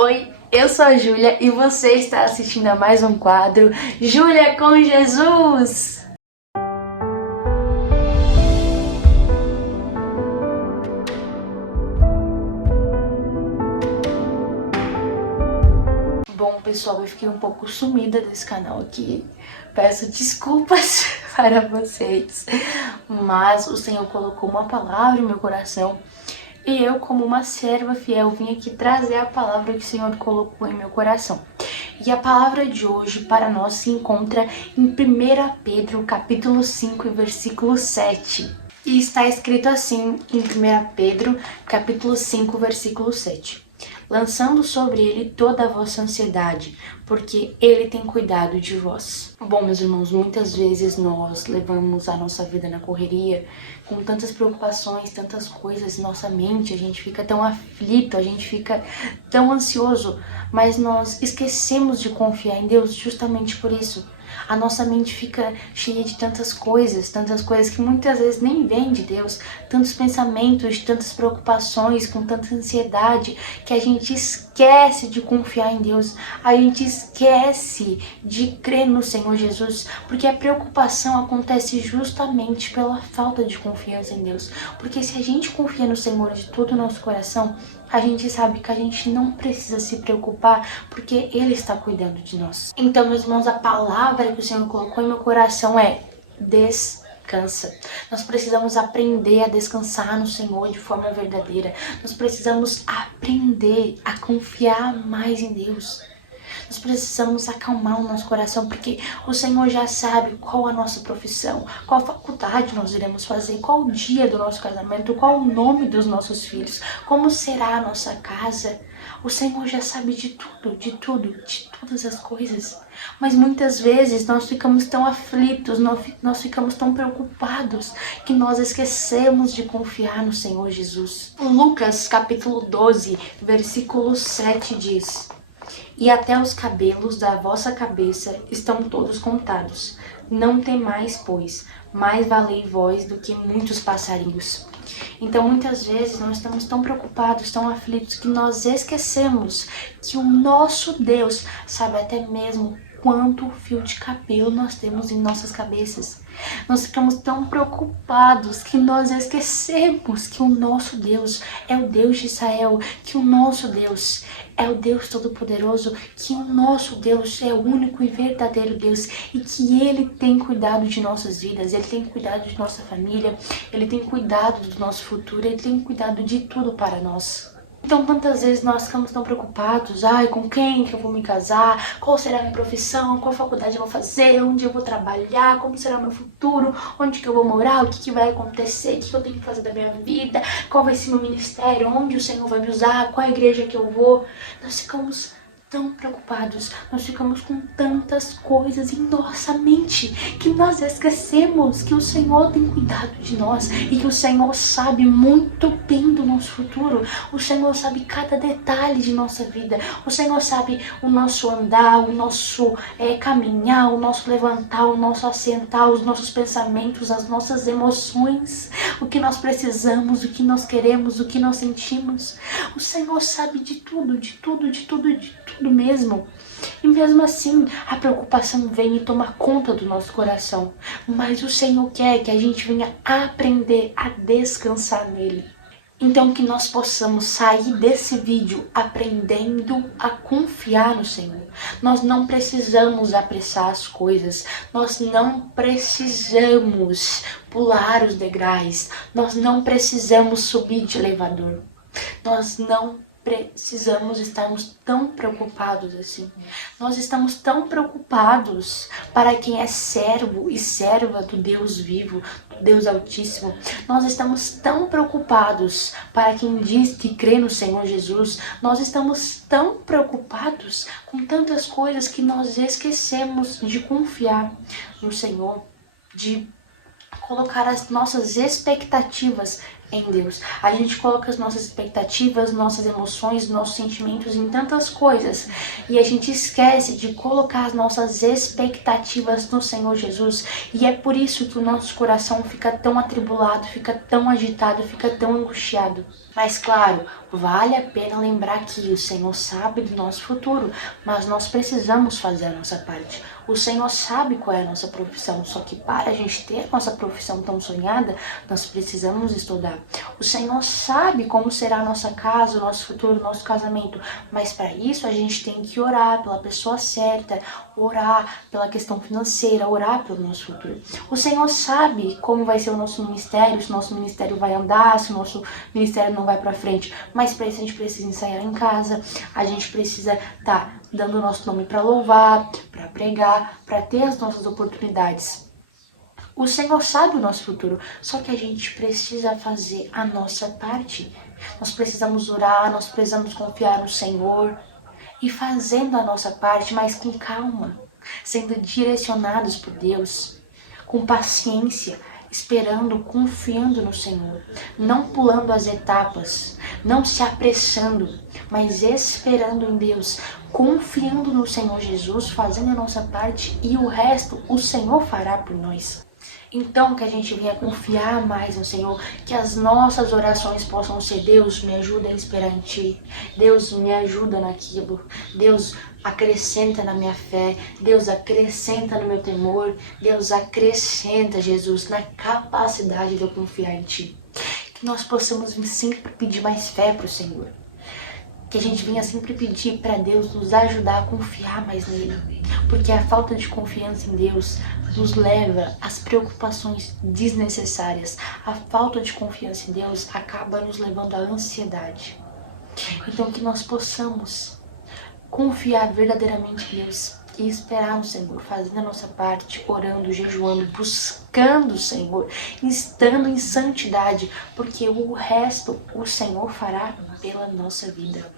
Oi, eu sou a Júlia e você está assistindo a mais um quadro Júlia com Jesus! Bom, pessoal, eu fiquei um pouco sumida desse canal aqui. Peço desculpas para vocês, mas o Senhor colocou uma palavra no meu coração e eu, como uma serva fiel, vim aqui trazer a palavra que o Senhor colocou em meu coração. E a palavra de hoje para nós se encontra em 1 Pedro, capítulo 5, versículo 7. E está escrito assim em 1 Pedro, capítulo 5, versículo 7. Lançando sobre ele toda a vossa ansiedade, porque ele tem cuidado de vós. Bom, meus irmãos, muitas vezes nós levamos a nossa vida na correria, com tantas preocupações, tantas coisas em nossa mente, a gente fica tão aflito, a gente fica tão ansioso, mas nós esquecemos de confiar em Deus justamente por isso. A nossa mente fica cheia de tantas coisas que muitas vezes nem vêm de Deus, tantos pensamentos, tantas preocupações, com tanta ansiedade, que a gente esquece de confiar em Deus, a gente esquece de crer no Senhor Jesus, porque a preocupação acontece justamente pela falta de confiança em Deus. Porque se a gente confia no Senhor de todo o nosso coração, a gente sabe que a gente não precisa se preocupar, porque Ele está cuidando de nós. Então, meus irmãos, a palavra que o Senhor colocou em meu coração é descansa. Nós precisamos aprender a descansar no Senhor de forma verdadeira. Nós precisamos aprender a confiar mais em Deus. Nós precisamos acalmar o nosso coração, porque o Senhor já sabe qual a nossa profissão, qual faculdade nós iremos fazer, qual o dia do nosso casamento, qual o nome dos nossos filhos, como será a nossa casa. O Senhor já sabe de todas as coisas. Mas muitas vezes nós ficamos tão aflitos, nós ficamos tão preocupados, que nós esquecemos de confiar no Senhor Jesus. Lucas capítulo 12, versículo 7 diz: E até os cabelos da vossa cabeça estão todos contados. Não temais, pois, mais valei vós do que muitos passarinhos. Então, muitas vezes, nós estamos tão preocupados, tão aflitos, que nós esquecemos que o nosso Deus sabe até mesmo quanto fio de cabelo nós temos em nossas cabeças. Nós ficamos tão preocupados que nós esquecemos que o nosso Deus é o Deus de Israel, que o nosso Deus é o Deus Todo-Poderoso, que o nosso Deus é o único e verdadeiro Deus e que Ele tem cuidado de nossas vidas, Ele tem cuidado de nossa família, Ele tem cuidado do nosso futuro, Ele tem cuidado de tudo para nós. Então, tantas vezes nós ficamos tão preocupados, com quem que eu vou me casar, qual será a minha profissão, qual faculdade eu vou fazer, onde eu vou trabalhar, como será o meu futuro, onde que eu vou morar, o que que vai acontecer, o que que eu tenho que fazer da minha vida, qual vai ser meu ministério, onde o Senhor vai me usar, qual a igreja que eu vou. Nós ficamos tão preocupados, nós ficamos com tantas coisas em nossa mente que nós esquecemos que o Senhor tem cuidado de nós e que o Senhor sabe muito bem do nosso futuro. O Senhor sabe cada detalhe de nossa vida. O Senhor sabe o nosso andar, o nosso caminhar, o nosso levantar, o nosso assentar, os nossos pensamentos, as nossas emoções, o que nós precisamos, o que nós queremos, o que nós sentimos. O Senhor sabe de tudo mesmo. E mesmo assim, a preocupação vem e toma conta do nosso coração. Mas o Senhor quer que a gente venha aprender a descansar nele. Então, que nós possamos sair desse vídeo aprendendo a confiar no Senhor. Nós não precisamos apressar as coisas. Nós não precisamos pular os degraus. Nós não precisamos subir de elevador. Nós não precisamos estarmos tão preocupados assim. Nós estamos tão preocupados para quem é servo e serva do Deus vivo, do Deus Altíssimo. Nós estamos tão preocupados para quem diz que crê no Senhor Jesus. Nós estamos tão preocupados com tantas coisas que nós esquecemos de confiar no Senhor, de colocar as nossas expectativas em Deus. A gente coloca as nossas expectativas, nossas emoções, nossos sentimentos em tantas coisas e a gente esquece de colocar as nossas expectativas no Senhor Jesus. E é por isso que o nosso coração fica tão atribulado, fica tão agitado, fica tão angustiado. Mas claro, Vale a pena lembrar que o Senhor sabe do nosso futuro, mas nós precisamos fazer a nossa parte. O Senhor sabe qual é a nossa profissão, só que para a gente ter a nossa profissão tão sonhada, nós precisamos estudar. O Senhor sabe como será a nossa casa, o nosso futuro, o nosso casamento, mas para isso a gente tem que orar pela pessoa certa, orar pela questão financeira, orar pelo nosso futuro. O Senhor sabe como vai ser o nosso ministério, se o nosso ministério vai andar, se o nosso ministério não vai para frente, mas para isso a gente precisa ensaiar em casa, a gente precisa estar dando o nosso nome para louvar, para pregar, para ter as nossas oportunidades. O Senhor sabe o nosso futuro, só que a gente precisa fazer a nossa parte. Nós precisamos orar, nós precisamos confiar no Senhor e fazendo a nossa parte, mas com calma, sendo direcionados por Deus, com paciência, esperando, confiando no Senhor, não pulando as etapas, não se apressando, mas esperando em Deus, confiando no Senhor Jesus, fazendo a nossa parte e o resto o Senhor fará por nós. Então que a gente venha confiar mais no Senhor, que as nossas orações possam ser: Deus, me ajuda a esperar em Ti, Deus, me ajuda naquilo, Deus, acrescenta na minha fé, Deus, acrescenta no meu temor, Deus, acrescenta, Jesus, na capacidade de eu confiar em Ti. Que nós possamos sempre pedir mais fé para o Senhor. Que a gente venha sempre pedir para Deus nos ajudar a confiar mais nele. Porque a falta de confiança em Deus nos leva às preocupações desnecessárias. A falta de confiança em Deus acaba nos levando à ansiedade. Então que nós possamos confiar verdadeiramente em Deus e esperar no Senhor, fazendo a nossa parte, orando, jejuando, buscando o Senhor, estando em santidade, porque o resto o Senhor fará pela nossa vida.